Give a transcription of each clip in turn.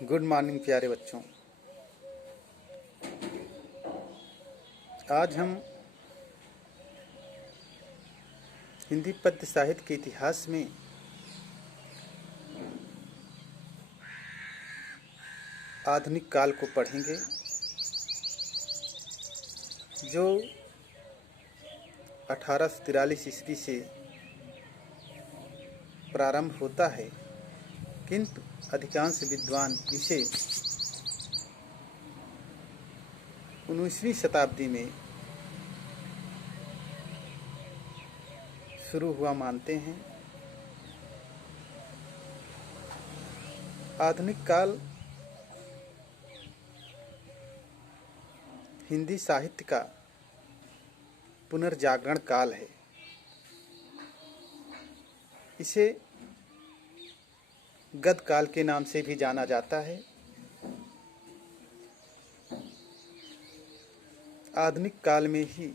Good morning प्यारे बच्चों। आज हम हिंदी पद्य साहित्य के इतिहास में आधुनिक काल को पढ़ेंगे, जो 1843 ईस्वी से प्रारंभ होता है, किंतु अधिकांश विद्वान इसे 19वीं शताब्दी में शुरू हुआ मानते हैं। आधुनिक काल हिंदी साहित्य का पुनर्जागरण काल है। इसे गद्य काल के नाम से भी जाना जाता है। आधुनिक काल में ही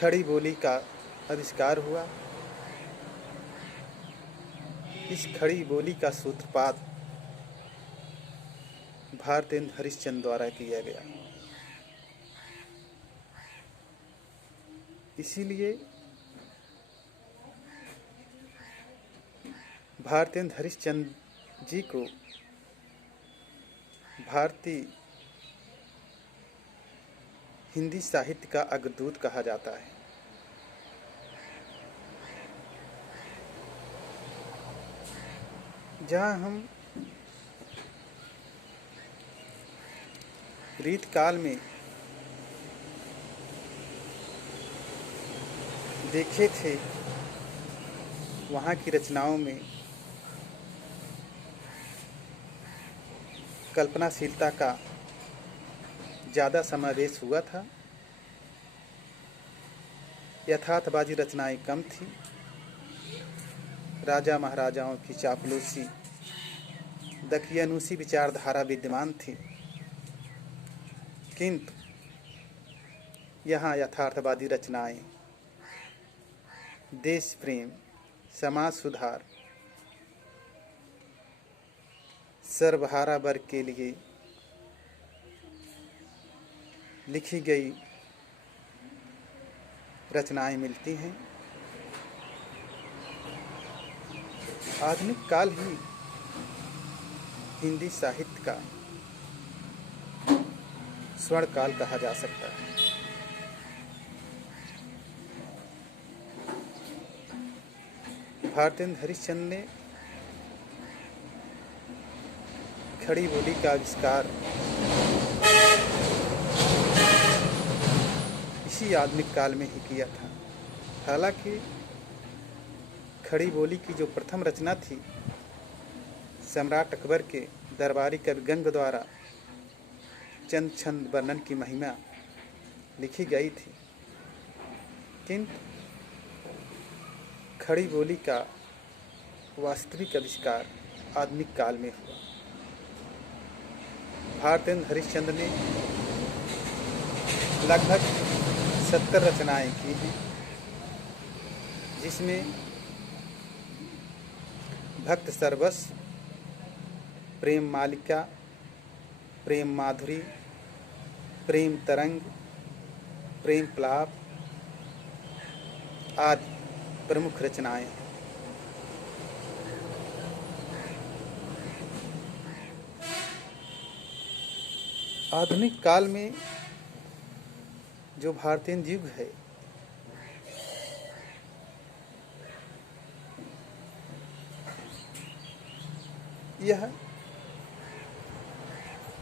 खड़ी बोली का आविष्कार हुआ। इस खड़ी बोली का सूत्रपात भारतेंदु हरिश्चंद्र द्वारा किया गया। इसीलिए भारतेंदु हरिश्चंद्र जी को भारतीय हिंदी साहित्य का अग्रदूत कहा जाता है। जहाँ हम रीत काल में देखे थे, वहाँ की रचनाओं में कल्पनाशीलता का ज़्यादा समावेश हुआ था। यथार्थवादी रचनाएं कम थी। राजा महाराजाओं की चापलूसी, दकियानूसी विचारधारा विद्यमान थी, किंतु यहाँ यथार्थवादी रचनाएं देश प्रेम, समाज सुधार, सर्वहारा वर्ग के लिए लिखी गई रचनाएं मिलती हैं। आधुनिक काल ही हिंदी साहित्य का स्वर्ण काल कहा जा सकता है। भारतेंदु हरिश्चंद्र ने खड़ी बोली का आविष्कार इसी आधुनिक काल में ही किया था। हालांकि खड़ी बोली की जो प्रथम रचना थी, सम्राट अकबर के दरबारी कवि गंग द्वारा चंद छंद वर्णन की महिमा लिखी गई थी, किंतु खड़ी बोली का वास्तविक आविष्कार आधुनिक काल में हुआ। भारतेंदु हरिश्चंद्र ने लगभग 70 रचनाएं की हैं, जिसमें भक्त सर्वस्व, प्रेम मालिका, प्रेम माधुरी, प्रेम तरंग, प्रेम प्लाव आदि प्रमुख रचनाएं हैं। आधुनिक काल में जो भारतेंदु युग है, यह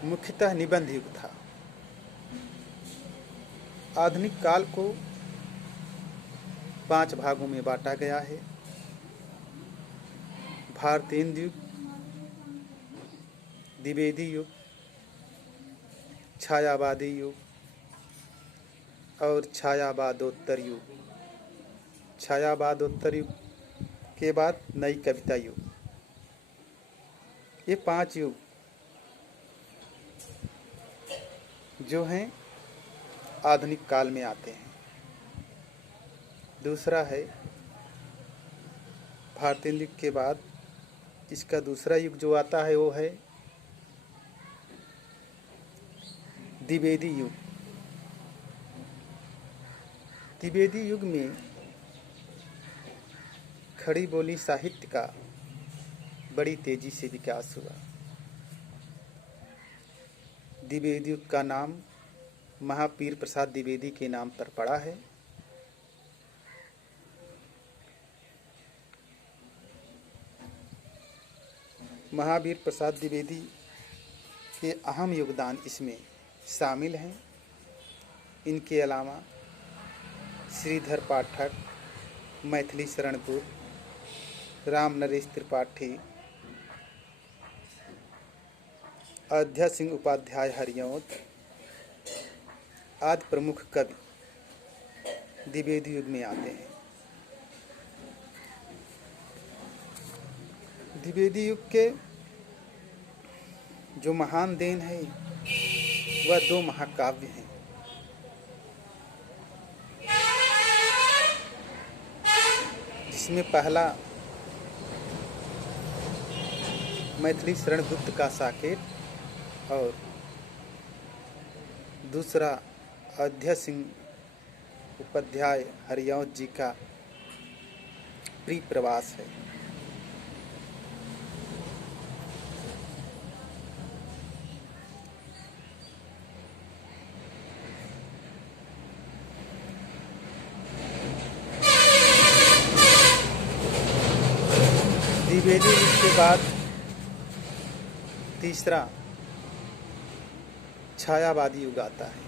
मुख्यतः निबंध युग था। आधुनिक काल को 5 भागों में बांटा गया है। भारतेंदु युग, द्विवेदी युग, छायावादी युग और छायावादोत्तर युग। छायावादोत्तर युग के बाद नई कविता युग। ये 5 युग जो हैं आधुनिक काल में आते हैं। दूसरा है भारतीय युग के बाद इसका दूसरा युग जो आता है वो है द्विवेदी युग। द्विवेदी युग में खड़ी बोली साहित्य का बड़ी तेजी से विकास हुआ। द्विवेदी युग का नाम महावीर प्रसाद द्विवेदी के नाम पर पड़ा है। महावीर प्रसाद द्विवेदी के अहम योगदान इसमें शामिल हैं। इनके अलावा श्रीधर पाठक, मैथिली शरण गुप्त, राम नरेश त्रिपाठी, अयोध्या सिंह उपाध्याय हरिऔध आदि प्रमुख कवि द्विवेदी युग में आते हैं। द्विवेदी युग के जो महान देन है वह 2 महाकाव्य हैं। जिसमें पहला मैथिली शरण गुप्त का साकेत और दूसरा अयोध्या सिंह उपाध्याय हरिऔध जी का प्रिय प्रवास है। द्विवेदी युग के बाद तीसरा छायावादी युग आता है।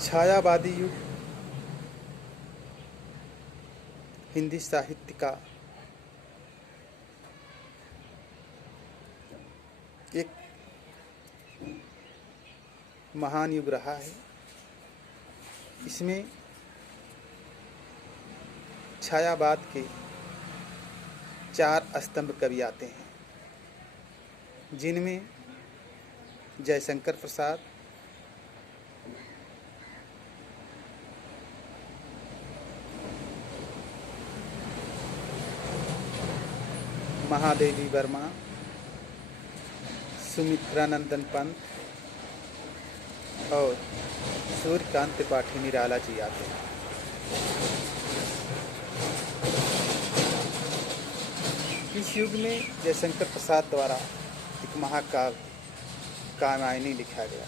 छायावादी युग हिंदी साहित्य का एक महान युग रहा है। इसमें छायावाद के 4 स्तंभ कवि आते हैं, जिनमें जयशंकर प्रसाद, महादेवी वर्मा, सुमित्रानंदन पंत और सूर्यकांत त्रिपाठी निराला जी आते हैं। इस युग में जयशंकर प्रसाद द्वारा एक महाकाव्य कामायनी लिखा गया।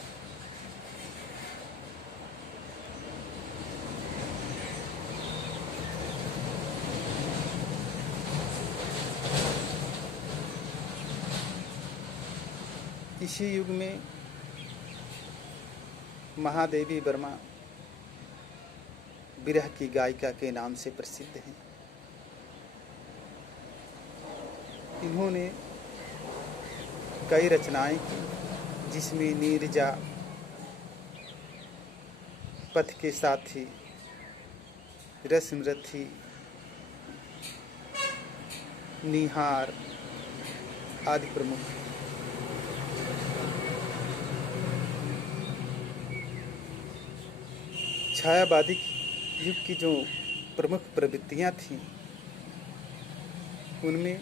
इसी युग में महादेवी वर्मा विरह की गायिका के नाम से प्रसिद्ध हैं। इन्होंने कई रचनाएं की, जिसमें नीरजा, पथ के साथी, रसमरथी, निहार आदि प्रमुख। छायावादी युग की जो प्रमुख प्रवृत्तियां थीं, उनमें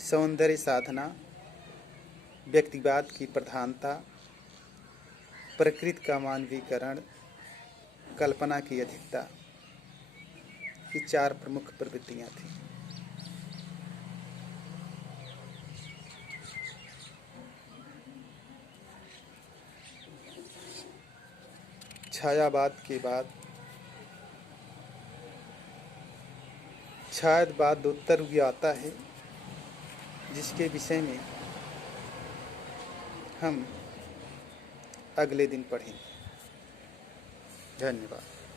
सौंदर्य साधना, व्यक्तिवाद की प्रधानता, प्रकृति का मानवीकरण, कल्पना की अधिकता, ये 4 प्रमुख प्रवृत्तियां थीं। छायावाद के बाद छायावादोत्तर युग आता है, जिसके विषय में हम अगले दिन पढ़ेंगे। धन्यवाद।